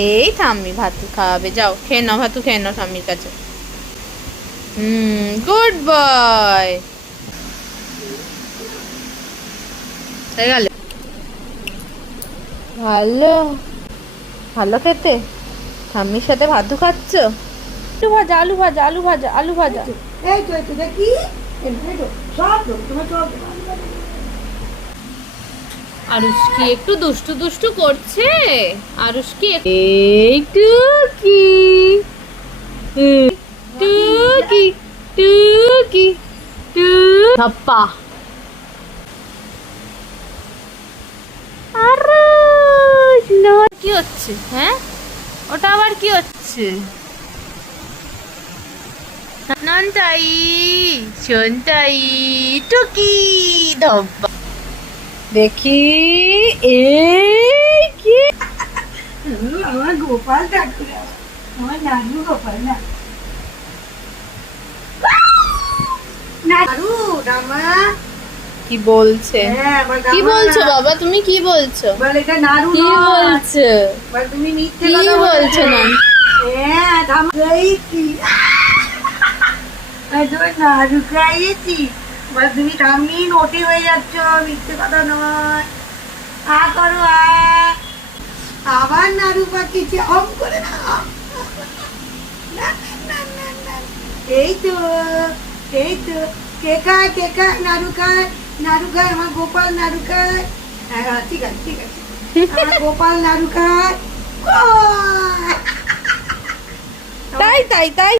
এই ঠাম্মি ভাতু খাওয়াবে, যাও খেয়ে নাও, ভাতু খেয়ে নাও ঠাম্মির কাছে। Good boy. ভালো ভালো খেতে, ঠাম্মির সাথে ভাতু খাচ্ছ। আলু ভাজা, আলু ভাজা, আলু ভাজা, আলু ভাজা। এই তো দেখি সব তোমার সব আরুষকি একটু দুষ্টু দুষ্টু করছে। আরুষকি একটু কি টুকি টুকি টু ধাপ্পা। আরুষ কি হচ্ছে? হ্যাঁ, ওটা আবার কি হচ্ছে? ননটাই শোনটাই টুকি ধাপ্পা। দেখি এই কি আমার গোপাল ঠাকুর, আমার নাড়ু গোপাল না নাড়ু ডামা। কি বলছে? কি বলছো বাবা, তুমি কি বলছো? বল এটা নাড়ু কি বলছো? বল তুমি মিথ্যে কি কথা বলছো না? হ্যাঁ ডামা খাইছি, তোমার নাড়ু খাইয়েছি। বল তুমি ঠাম্মি নোটে হয়ে যাচ্ছ, মিথ্যে কথা নয়। আ করো আবার নাড়ু পাকিয়েছে, অম করে না। এই তো এই তো কে খায় কে খায়, নাড়ু খায় নাড়ু খায়, আমার গোপাল নাড়ু খায়। হ্যাঁ ঠিক আছে ঠিক আছে, আমার গোপাল নাড়ু খায়। তাই তাই তাই